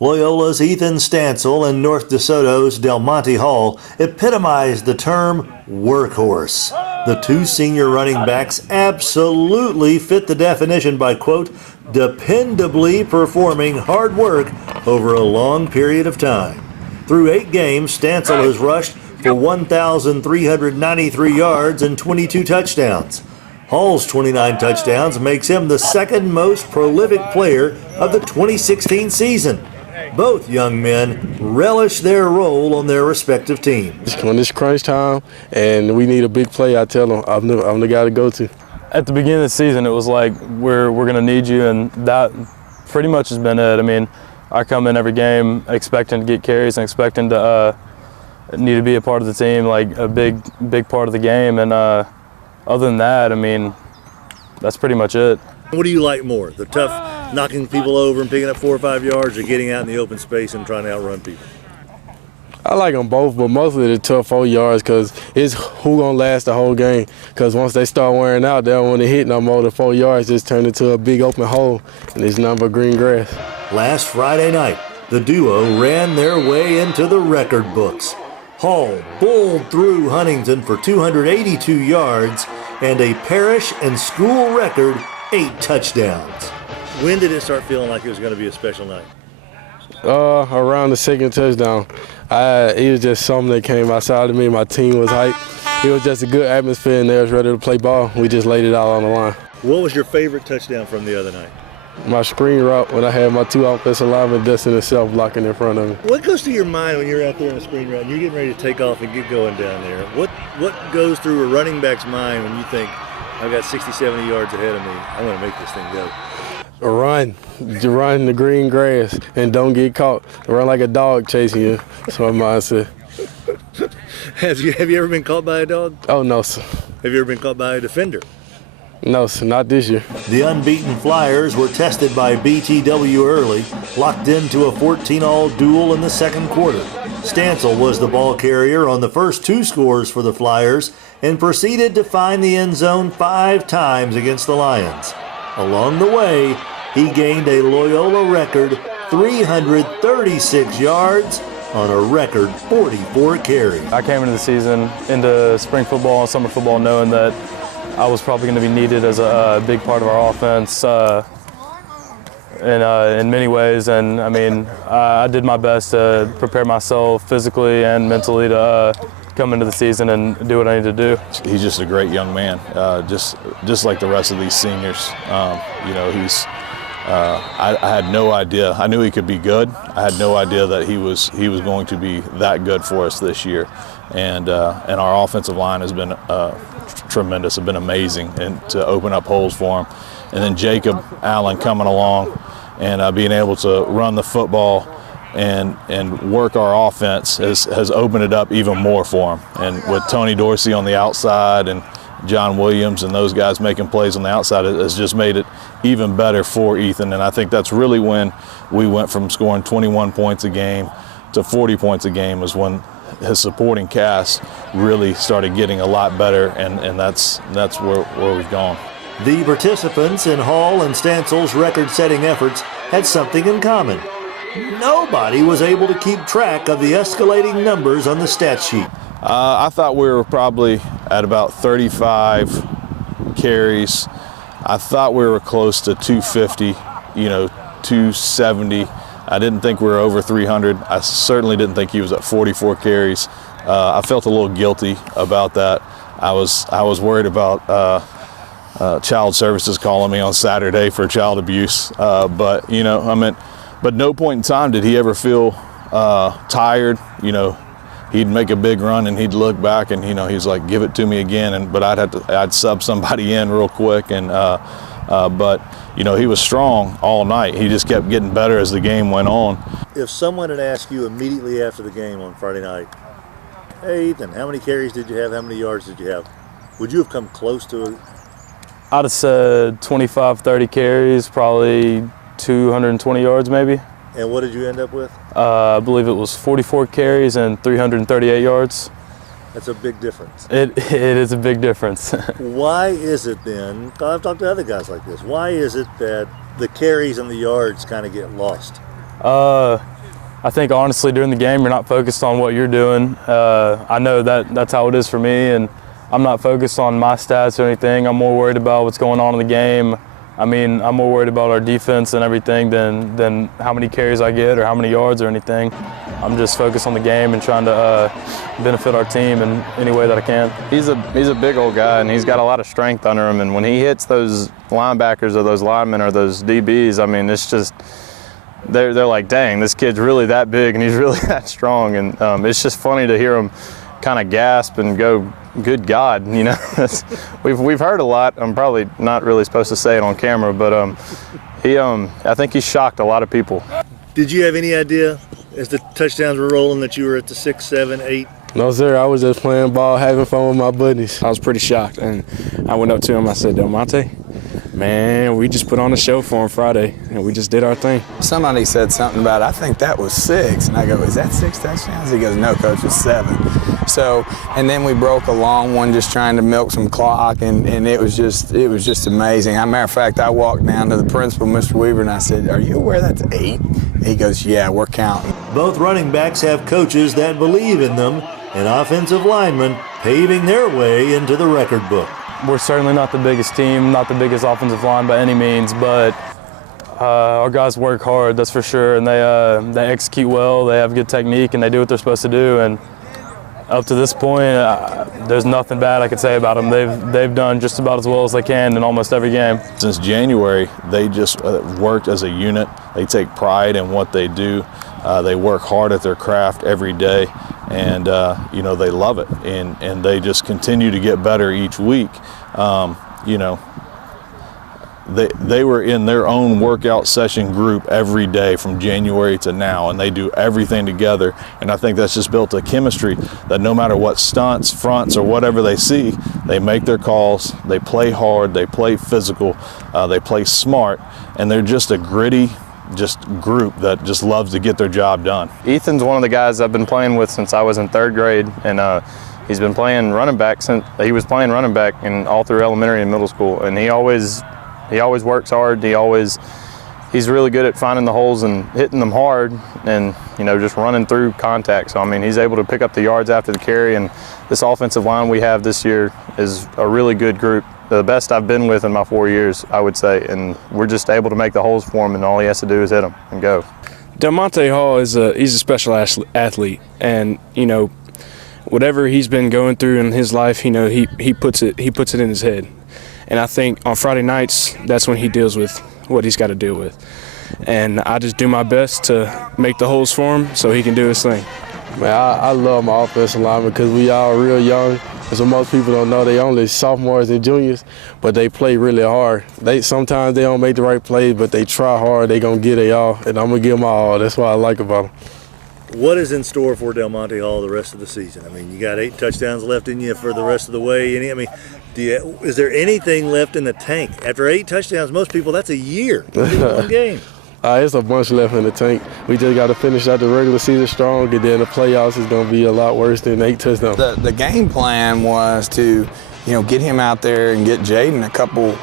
Loyola's Ethan Stansell and North DeSoto's Delmonte Hall epitomized the term workhorse. The two senior running backs absolutely fit the definition by, quote, dependably performing hard work over a long period of time. Through 8 games, Stansell has rushed for 1,393 yards and 22 touchdowns. Hall's 29 touchdowns makes him the second most prolific player of the 2016 season. Both young men relish their role on their respective teams. When it's crunch time and we need a big play, I tell them I'm the guy to go to. At the beginning of the season, it was like we're going to need you, and that pretty much has been it. I mean, I come in every game expecting to get carries and expecting to need to be a part of the team, like a big part of the game. And other than that, I mean, that's pretty much it. What do you like more, the tough knocking people over and picking up 4 or 5 yards, or getting out in the open space and trying to outrun people? I like them both, but mostly the tough 4 yards because it's who gonna last the whole game. Because once they start wearing out, they don't want to hit no more than 4 yards. Just turn into a big open hole, and it's nothing but green grass. Last Friday night, the duo ran their way into the record books. Hall bowled through Huntington for 282 yards and a parish and school record 8 touchdowns. When did it start feeling like it was going to be a special night? Around the second touchdown. It was just something that came outside of me. My team was hyped. It was just a good atmosphere, and they was ready to play ball. We just laid it out on the line. What was your favorite touchdown from the other night? My screen route when I had my 2 offensive linemen dusting themselves blocking in front of me. What goes through your mind when you're out there in a screen route and you're getting ready to take off and get going down there? What goes through a running back's mind when you think, I've got 60, 70 yards ahead of me, I'm going to make this thing go? Run the green grass and don't get caught. Run like a dog chasing you. That's my mindset. Have you ever been caught by a dog? Oh, no, sir. Have you ever been caught by a defender? No, sir, not this year. The unbeaten Flyers were tested by BTW early, locked into a 14-all duel in the second quarter. Stansell was the ball carrier on the first 2 scores for the Flyers and proceeded to find the end zone 5 times against the Lions. Along the way, he gained a Loyola record 336 yards on a record 44 carries. I came into the season, into spring football and summer football, knowing that I was probably going to be needed as a big part of our offense in many ways. And I mean, I did my best to prepare myself physically and mentally to come into the season and do what I need to do. He's just a great young man, just like the rest of these seniors. You know, I had no idea. I knew he could be good. I had no idea that he was going to be that good for us this year. And our offensive line has been tremendous. It's been amazing, and to open up holes for him. And then Jacob Allen coming along and being able to run the football and work our offense has opened it up even more for him. And with Tony Dorsey on the outside and John Williams and those guys making plays on the outside, it has just made it even better for Ethan. And I think that's really when we went from scoring 21 points a game to 40 points a game, is when his supporting cast really started getting a lot better, and that's where we've gone. The participants in Hall and Stansell's record-setting efforts had something in common. Nobody was able to keep track of the escalating numbers on the stat sheet. I thought we were probably at about 35 carries. I thought we were close to 250, 270. I didn't think we were over 300. I certainly didn't think he was at 44 carries. I felt a little guilty about that. I was worried about child services calling me on Saturday for child abuse. But no point in time did he ever feel tired. He'd make a big run and he'd look back and he's like, give it to me again. But I'd sub somebody in real quick, and but he was strong all night. He just kept getting better as the game went on. If someone had asked you immediately after the game on Friday night, hey Ethan, how many carries did you have? How many yards did you have? Would you have come close to it? I'd have said 25, 30 carries, probably 220 yards maybe. And what did you end up with? I believe it was 44 carries and 338 yards. That's a big difference. It is a big difference. Why is it then, I've talked to other guys like this, why is it that the carries and the yards kind of get lost? I think honestly during the game you're not focused on what you're doing. I know that's how it is for me, and I'm not focused on my stats or anything. I'm more worried about what's going on in the game. I mean, I'm more worried about our defense and everything than how many carries I get or how many yards or anything. I'm just focused on the game and trying to benefit our team in any way that I can. He's a big old guy, and he's got a lot of strength under him. And when he hits those linebackers or those linemen or those DBs, I mean, it's just they're like, dang, this kid's really that big and he's really that strong. And it's just funny to hear him kind of gasp and go, good God, you know. we've heard a lot. I'm probably not really supposed to say it on camera, but I think he shocked a lot of people. Did you have any idea as the touchdowns were rolling that you were at the 6, 7, 8? No, sir. I was just playing ball, having fun with my buddies. I was pretty shocked, and I went up to him. I said, Delmonte, man, we just put on a show for him Friday, and we just did our thing. Somebody said something about, I think that was 6. And I go, is that 6 touchdowns? He goes, no, Coach, it's 7. So, and then we broke a long one just trying to milk some clock, and it was just amazing. As a matter of fact, I walked down to the principal, Mr. Weaver, and I said, are you aware that's 8? He goes, yeah, we're counting. Both running backs have coaches that believe in them, and offensive linemen paving their way into the record book. We're certainly not the biggest team, not the biggest offensive line by any means, but our guys work hard, that's for sure, and they execute well, they have good technique, and they do what they're supposed to do. And up to this point, there's nothing bad I could say about them. They've done just about as well as they can in almost every game. Since January, they just worked as a unit. They take pride in what they do. They work hard at their craft every day, and you know, they love it, and they just continue to get better each week. You know, they were in their own workout session group every day from January to now, and they do everything together. And I think that's just built a chemistry that no matter what stunts, fronts, or whatever they see, they make their calls, they play hard, they play physical, they play smart, and they're just a gritty group that just loves to get their job done. Ethan's one of the guys I've been playing with since I was in 3rd grade, and he's been playing running back since he was playing running back in all through elementary and middle school, and he always works hard. He's really good at finding the holes and hitting them hard, and you know, just running through contact. So I mean, he's able to pick up the yards after the carry, and this offensive line we have this year is a really good group. The best I've been with in my 4 years, I would say, and we're just able to make the holes for him, and all he has to do is hit them and go. Delmonte Hall he's a special athlete, and you know, whatever he's been going through in his life, you know, he puts it in his head. And I think on Friday nights, that's when he deals with what he's got to deal with. And I just do my best to make the holes for him so he can do his thing. Man, I love my offensive linemen because we all real young. So most people don't know they only sophomores and juniors, but they play really hard. Sometimes they don't make the right plays, but they try hard. They gonna get it all, and I'm gonna give them all. That's what I like about them. What is in store for Delmonte Hall the rest of the season? I mean, you got 8 touchdowns left in you for the rest of the way. Is there anything left in the tank? After 8 touchdowns, most people, that's a year. One game. It's a bunch left in the tank. We just got to finish out the regular season strong, and then the playoffs is going to be a lot worse than 8 touchdowns. The game plan was to, you know, get him out there and get Jaden a couple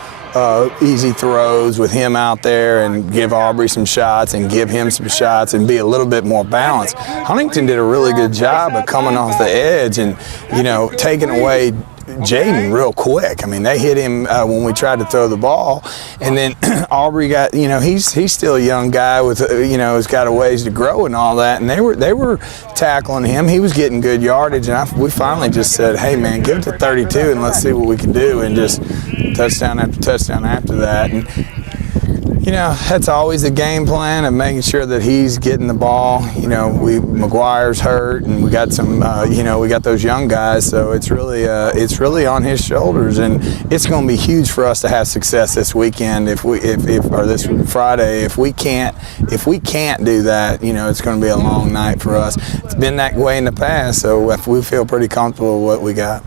easy throws with him out there, and give Aubrey some shots and give him some shots and be a little bit more balanced. Huntington did a really good job of coming off the edge and, you know, taking away Jaden real quick. I mean, they hit him when we tried to throw the ball, and then Aubrey got, you know, he's still a young guy with, you know, has got a ways to grow and all that, and they were tackling him. He was getting good yardage, and we finally just said, hey man, give it to 32 and let's see what we can do, and just touchdown after touchdown after that. And you know, that's always the game plan of making sure that he's getting the ball. You know, McGuire's hurt, and we got some, you know, we got those young guys, so it's really on his shoulders, and it's going to be huge for us to have success this weekend. Or this Friday, if we can't do that, you know, it's going to be a long night for us. It's been that way in the past, so we feel pretty comfortable with what we got.